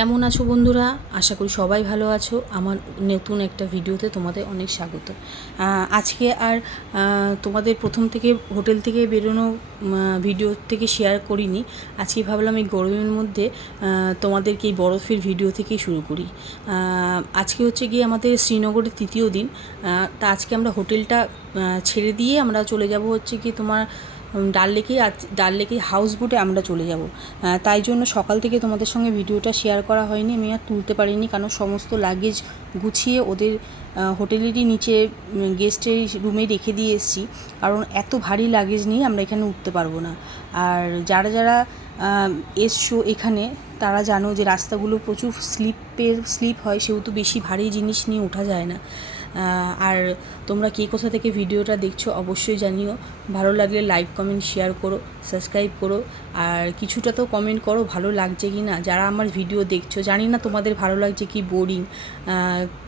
কেমন আছো বন্ধুরা? আশা করি সবাই ভালো আছো। আমার নতুন একটা ভিডিওতে তোমাদের অনেক স্বাগত। আজকে আর তোমাদের প্রথম থেকে হোটেল থেকে বেরোনো ভিডিও থেকে শেয়ার করিনি। আজকে ভাবলাম এই গরমের মধ্যে তোমাদেরকে এই বরফের ভিডিও থেকেই শুরু করি। আজকে হচ্ছে গিয়ে আমাদের শ্রীনগরের তৃতীয় দিন। তা আজকে আমরা হোটেলটা ছেড়ে দিয়ে আমরা চলে যাব হচ্ছে কি তোমার ডাল লেকে হাউস বোটে আমরা চলে যাব। তাই জন্য সকাল থেকে তোমাদের সঙ্গে ভিডিওটা শেয়ার করা হয়নি, আমি আর তুলতে পারিনি, কারণ সমস্ত লাগেজ গুছিয়ে ওদের হোটেলেরই নিচে গেস্টের রুমে রেখে দিয়ে এসেছি, কারণ এত ভারী লাগেজ নিয়ে আমরা এখানে উঠতে পারবো না। আর যারা এসছো এখানে তারা জানো যে রাস্তাগুলো প্রচুর স্লিপ হয়, সেহেতু বেশি ভারী জিনিস নিয়ে ওঠা যায় না। আর তোমরা কে কোথা থেকে ভিডিওটা দেখছো অবশ্যই জানিও। ভালো লাগলে লাইক কমেন্ট শেয়ার করো, সাবস্ক্রাইব করো, আর কিছুটা তো কমেন্ট করো ভালো লাগছে কি না। যারা আমার ভিডিও দেখছো, জানি না তোমাদের ভালো লাগছে কি বোরিং,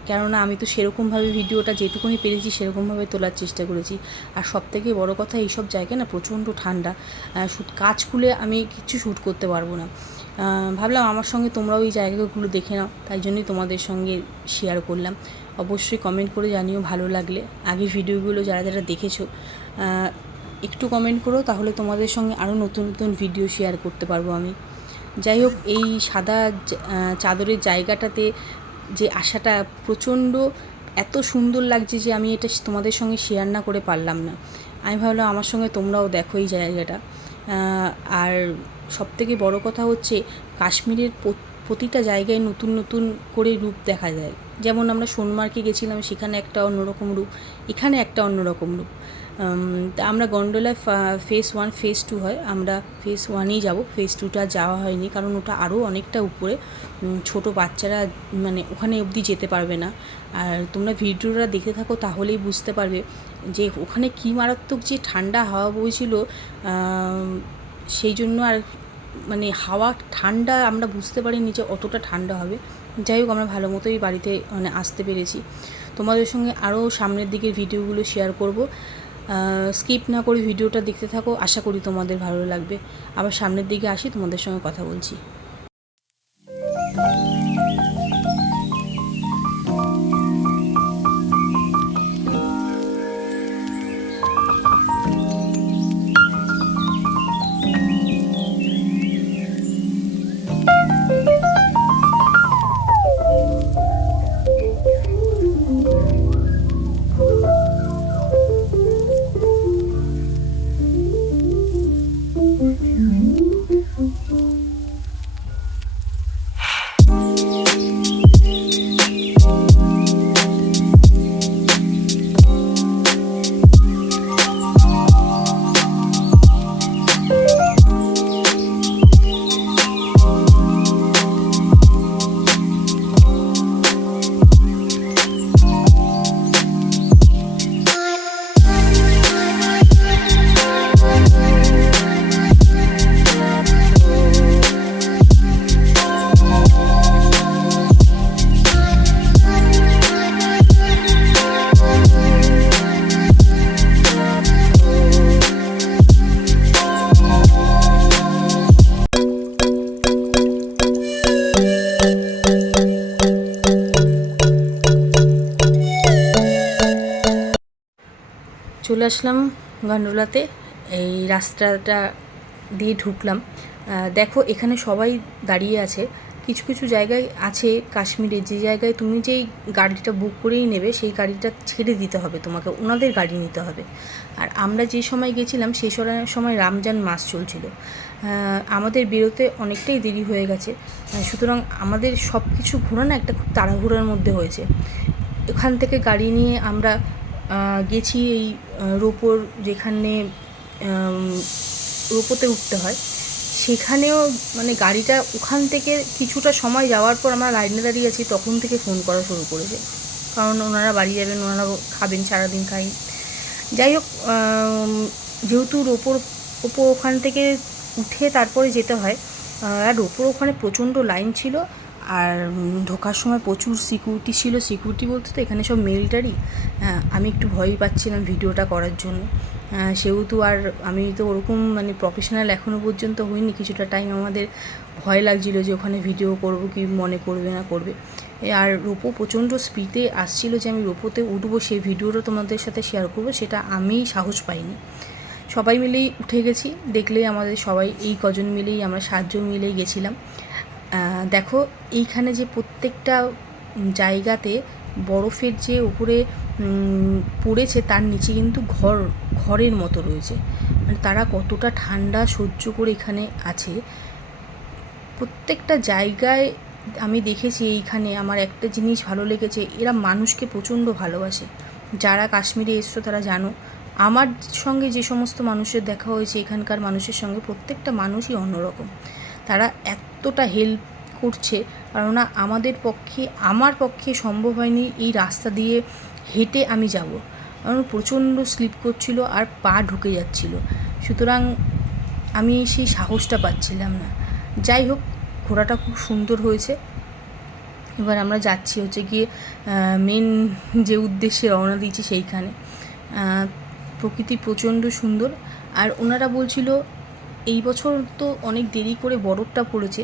কেননা আমি তো সেরকমভাবে ভিডিওটা যেটুকুনি পেরেছি সেরকমভাবে তোলার চেষ্টা করেছি। আর সবথেকে বড় কথা, এইসব জায়গায় না প্রচণ্ড ঠান্ডা, কাজ খুলে আমি কিছু শ্যুট করতে পারবো না। ভাবলাম আমার সঙ্গে তোমরাও এই জায়গাগুলো দেখে নাও, তাই জন্যই তোমাদের সঙ্গে শেয়ার করলাম। অবশ্যই কমেন্ট করে জানিও ভালো লাগলে। আগের ভিডিওগুলো যারা দেখেছো একটু কমেন্ট করো, তাহলে তোমাদের সঙ্গে আরও নতুন নতুন ভিডিও শেয়ার করতে পারবো আমি। যাই হোক, এই সাদা চাদরের জায়গাটাতে যে আশাটা প্রচণ্ড এত সুন্দর লাগছে যে আমি এটা তোমাদের সঙ্গে শেয়ার না করে পারলাম না। আমি ভাবলাম আমার সঙ্গে তোমরাও দেখো এই জায়গাটা। আর সবথেকে বড় কথা হচ্ছে কাশ্মীরের প্রতিটা জায়গায় নতুন নতুন করে রূপ দেখা যায়। যেমন আমরা সোনমার্গে গেছিলাম, সেখানে একটা অন্যরকম রূপ, এখানে একটা অন্যরকম রূপ। তা আমরা গন্ডোলায় ফেজ 1 ফেজ 2 হয়, আমরা ফেজ 1এই যাব, ফেজ 2টা যাওয়া হয়নি, কারণ ওটা আরও অনেকটা উপরে, ছোট বাচ্চারা মানে ওখানে অবধি যেতে পারবে না। আর তোমরা ভিডিওটা দেখে থাকো তাহলেই বুঝতে পারবে যে ওখানে কী মারাত্মক যে ঠান্ডা হাওয়া বইছিল, সেই জন্য আর মানে হাওয়া ঠান্ডা আমরা বুঝতে পারিনি যে অতটা ঠান্ডা হবে। যাই হোক, আমরা ভালো মতোই বাড়িতে আসতে পেরেছি। তোমাদের সঙ্গে আরও সামনের দিকের ভিডিওগুলো শেয়ার করব, স্কিপ না করে ভিডিওটা দেখতে থাকো, আশা করি তোমাদের ভালো লাগবে। আবার সামনের দিকে আসি, তোমাদের সঙ্গে কথা বলছি। চলে আসলাম গন্ডোলাতে, এই রাস্তাটা দিয়ে ঢুকলাম। দেখো এখানে সবাই দাঁড়িয়ে আছে। কিছু কিছু জায়গায় আছে কাশ্মীরে, যে জায়গায় তুমি যেই গাড়িটা বুক করেই নেবে সেই গাড়িটা ছেড়ে দিতে হবে, তোমাকে ওনাদের গাড়ি নিতে হবে। আর আমরা যে সময় গেছিলাম সেই সময় রমজান মাস চলছিল, আমাদের বেরোতে অনেকটাই দেরি হয়ে গেছে, সুতরাং আমাদের সব কিছু ঘোরানো একটা খুব তাড়াহুড়োর মধ্যে হয়েছে। এখান থেকে গাড়ি নিয়ে আমরা গেছি এই রোপোর, যেখানে রোপোতে উঠতে হয়, সেখানেও মানে গাড়িটা ওখান থেকে কিছুটা সময় যাওয়ার পর আমরা লাইনে দাঁড়িয়ে আছি, তখন থেকে ফোন করা শুরু করেছে, কারণ ওনারা বাড়ি যাবেন, ওনারা খাবেন, সারাদিন খাই। যাই হোক, যেহেতু রোপোর ওখান থেকে উঠে তারপরে যেতে হয়, আর রোপোর ওখানে প্রচণ্ড লাইন ছিল, আর ঢোকার সময় প্রচুর সিকিউরিটি ছিল। সিকিউরিটি বলতে তো এখানে সব মিলিটারি। আমি একটু ভয়ই পাচ্ছিলাম ভিডিওটা করার জন্য, সেহেতু আর আমি তো ওরকম মানে প্রফেশনাল এখনও পর্যন্ত হইনি। কিছুটা টাইম আমাদের ভয় লাগছিলো যে ওখানে ভিডিও করব কি মনে করবে না করবে। আর রোপো প্রচণ্ড স্পিডে আসছিলো যে আমি রোপোতে উঠবো, সেই ভিডিওটা তোমাদের সাথে শেয়ার করবো, সেটা আমি সাহস পাইনি। সবাই মিলেই উঠে গেছি, দেখলেই আমাদের সবাই এই কজন মিলেই আমরা 7 জন মিলেই গেছিলাম। দেখো এইখানে যে প্রত্যেকটা জায়গাতে বরফের যে উপরে পড়েছে তার নিচে কিন্তু ঘরের মতো রয়েছে, মানে তারা কতটা ঠান্ডা সহ্য করে এখানে আছে। প্রত্যেকটা জায়গায় আমি দেখেছি। এইখানে আমার একটা জিনিস ভালো লেগেছে, এরা মানুষকে প্রচণ্ড ভালোবাসে। যারা কাশ্মীরে এসছো তারা জানো, আমার সঙ্গে যে সমস্ত মানুষের দেখা হয়েছে এখানকার মানুষের সঙ্গে, প্রত্যেকটা মানুষই অন্যরকম। তারা এতটা হেল্প করছে, কেননা আমার পক্ষে সম্ভব হয়নি এই রাস্তা দিয়ে হেঁটে আমি যাব, কারণ প্রচণ্ড স্লিপ করছিল আর পা ঢুকে যাচ্ছিল, সুতরাং আমি সেই সাহসটা পাচ্ছিলাম না। যাই হোক, ঘোরাটা খুব সুন্দর হয়েছে। এবার আমরা যাচ্ছি হচ্ছে গিয়ে মেন যে উদ্দেশ্যে রওনা দিয়েছি সেইখানে। প্রকৃতি প্রচণ্ড সুন্দর। আর ওনারা বলছিল এই বছর তো অনেক দেরি করে বরফটা পড়েছে,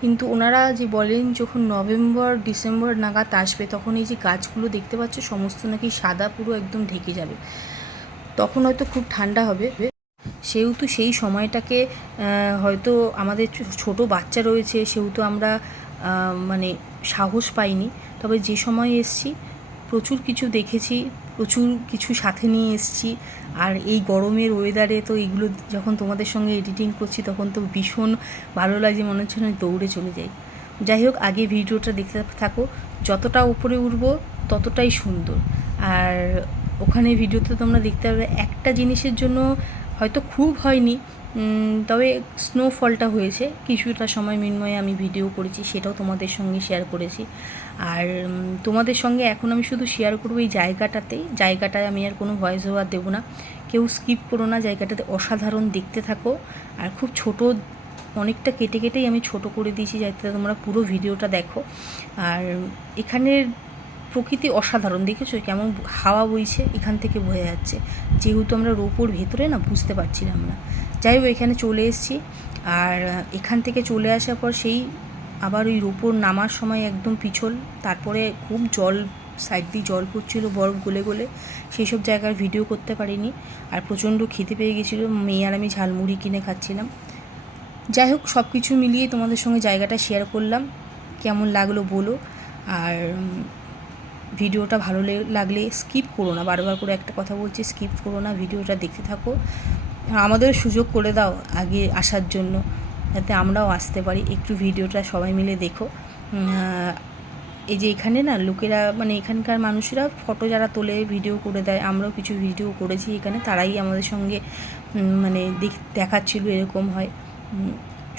কিন্তু ওনারা যে বলেন যখন নভেম্বর ডিসেম্বর নাগাদ আসবে তখন এই যে গাছগুলো দেখতে পাচ্ছ সমস্ত নাকি সাদা পুরো একদম ঢেকে যাবে, তখন হয়তো খুব ঠান্ডা হবে। সেহেতু সেই সময়টাকে হয়তো আমাদের ছোট বাচ্চা রয়েছে, সেহেতু আমরা মানে সাহস পাইনি। তবে যে সময় এসছি প্রচুর কিছু দেখেছি, প্রচুর কিছু সাথে নিয়ে এসছি। আর এই গরমের ওয়েদারে তো এইগুলো যখন তোমাদের সঙ্গে এডিটিং করছি তখন তো ভীষণ ভালো লাগছে, মনে হচ্ছে না দৌড়ে চলে যাই। যাই হোক, আগে ভিডিওটা দেখতে থাকো, যতটা উপরে উঠবো ততটাই সুন্দর। আর ওখানে ভিডিওতে তোমরা দেখতে পাবে একটা জিনিসের জন্য হয়তো খুব হয়নি, তবে স্নোফলটা হয়েছে কিছুটা সময় মিনময়ে আমি ভিডিও করেছি, সেটাও তোমাদের সঙ্গে শেয়ার করেছি। আর তোমাদের সঙ্গে এখন আমি শুধু শেয়ার করবো এই জায়গাটায় আমি আর কোনো ভয়েস ওভার দেবো না, কেউ স্কিপ করো না, জায়গাটাতে অসাধারণ দেখতে থাকো। আর খুব ছোট, অনেকটা কেটেই আমি ছোট করে দিয়েছি যাতে তোমরা পুরো ভিডিওটা দেখো। আর এখানের প্রকৃতি অসাধারণ, দেখেছো কেমন হাওয়া বইছে এখান থেকে বয়ে যাচ্ছে, যেহেতু আমরা রোপোর ভেতরে না বুঝতে পারছিলাম না। যাই হোক, এখানে চলে এসেছি। আর এখান থেকে চলে আসার পর সেই আবার ওই রোপোর নামার সময় একদম পিছল, তারপরে খুব সাইড দিয়ে জল পড়ছিল বরফ গলে গলে, সেই সব জায়গার ভিডিও করতে পারিনি। আর প্রচণ্ড খিদে পেয়ে গেছিলো, মেয়ে আর আমি ঝালমুড়ি কিনে খাচ্ছিলাম। যাই হোক, সব কিছু মিলিয়ে তোমাদের সঙ্গে জায়গাটা শেয়ার করলাম, কেমন লাগলো বলো। আর ভিডিওটা ভালো লাগলে স্কিপ করো না, বারবার করে একটা কথা বলছি, স্কিপ করো না, ভিডিওটা দেখতে থাকো। আমাদের সুযোগ করে দাও আগে আসার জন্য, যাতে আমরাও আসতে পারি। একটু ভিডিওটা সবাই মিলে দেখো। এই যে এখানে না লোকেরা, মানে এখানকার মানুষেরা ফটো যারা তোলে ভিডিও করে দেয়, আমরাও কিছু ভিডিও করেছি এখানে, তারাই আমাদের সঙ্গে মানে দেখাচ্ছিল এরকম হয়।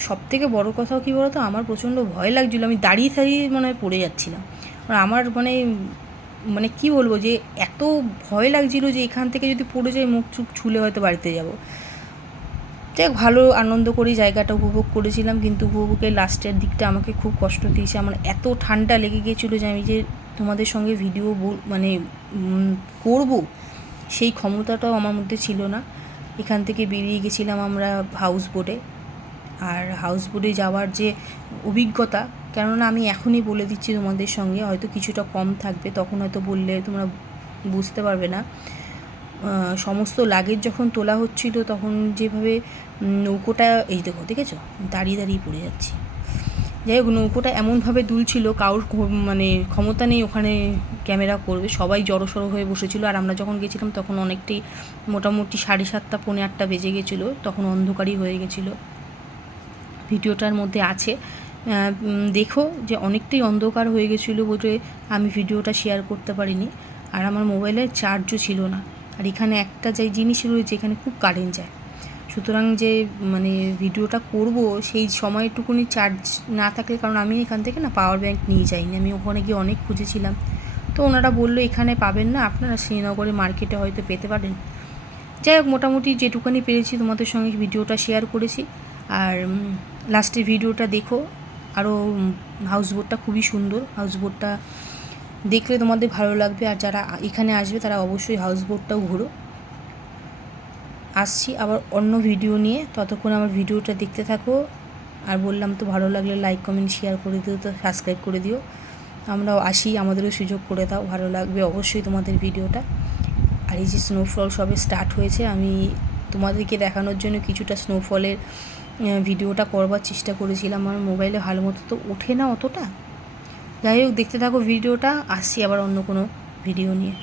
সবথেকে বড় কথাও কী বলো তো, আমার প্রচণ্ড ভয় লাগছিলো, আমি দাঁড়িয়ে মনে হয় পড়ে যাচ্ছিলাম। আর আমার মানে কি বলবো, যে এত ভয় লাগছিলো যে এখান থেকে যদি পড়ে যায় মুখ চুখ ছুলে হয়তো বাড়িতে যাব। যাই হোক, ভালো আনন্দ করেই জায়গাটা উপভোগ করেছিলাম, কিন্তু উপভোগের লাস্টের দিকটা আমাকে খুব কষ্ট দিয়েছে। আমার এত ঠান্ডা লেগে গিয়েছিলো যে আমি যে তোমাদের সঙ্গে ভিডিও মানে করব সেই ক্ষমতাটাও আমার মধ্যে ছিল না। এখান থেকে বেরিয়ে গেছিলাম আমরা হাউস বোটে। আর হাউস বোটে যাওয়ার যে অভিজ্ঞতা, কেননা আমি এখনই বলে দিচ্ছি তোমাদের সঙ্গে, হয়তো কিছুটা কম থাকবে, তখন হয়তো বললে তোমরা বুঝতে পারবে না। সমস্ত লাগেজ যখন তোলা হচ্ছিল তখন যেভাবে নৌকোটা, এই দেখেছো দাঁড়িয়ে পড়ে যাচ্ছি। যাই হোক, নৌকোটা এমনভাবে দুলছিল, কারোর মানে ক্ষমতা নেই ওখানে ক্যামেরা করবে, সবাই জড়সড়ো হয়ে বসেছিল। আর আমরা যখন গেছিলাম তখন অনেকটাই, মোটামুটি 7:30 পৌনে 8টা বেজে গেছিলো, তখন অন্ধকারই হয়ে গেছিলো। ভিডিওটার মধ্যে আছে, দেখো যে অনেকটাই অন্ধকার হয়ে গেছিলো বলে আমি ভিডিওটা শেয়ার করতে পারিনি। আর আমার মোবাইলের চার্জও ছিল না। আর এখানে একটা যে জিনিস রয়েছে, এখানে খুব কারেন্ট যায়, সুতরাং যে মানে ভিডিওটা করব সেই সময়টুকুনি চার্জ না থাকলে, কারণ আমি এখান থেকে না পাওয়ার ব্যাঙ্ক নিয়ে যাইনি, আমি ওখানে গিয়ে অনেক খুঁজেছিলাম, তো ওনারা বললো এখানে পাবেন না, আপনারা শ্রীনগরে মার্কেটে হয়তো পেতে পারেন। যাই হোক, মোটামুটি যেটুকানি পেরেছি তোমাদের সঙ্গে ভিডিওটা শেয়ার করেছি। আর লাস্টের ভিডিওটা দেখো। আরও হাউস বোটটা খুবই সুন্দর, হাউস বোটটা দেখলে তোমাদের ভালো লাগবে। আর যারা এখানে আসবে তারা অবশ্যই হাউস বোটটাও ঘুরো। আসছি আবার অন্য ভিডিও নিয়ে, ততক্ষণ আমার ভিডিওটা দেখতে থাকো। আর বললাম তো ভালো লাগলে লাইক কমেন্ট শেয়ার করে দিও, তো সাবস্ক্রাইব করে দিও। আমরাও আসি, আমাদেরও সুযোগ করে দাও, ভালো লাগবে অবশ্যই তোমাদের ভিডিওটা। আর এই যে স্নোফল সবে স্টার্ট হয়েছে, আমি তোমাদেরকে দেখানোর জন্য কিছুটা স্নোফলের ভিডিওটা করবার চেষ্টা করেছিলাম। আমার মোবাইলে ভালো মতো তো ওঠে না অতটা। যাই হোক, দেখতে থাকো ভিডিওটা, আসছি আবার অন্য কোনো ভিডিও নিয়ে।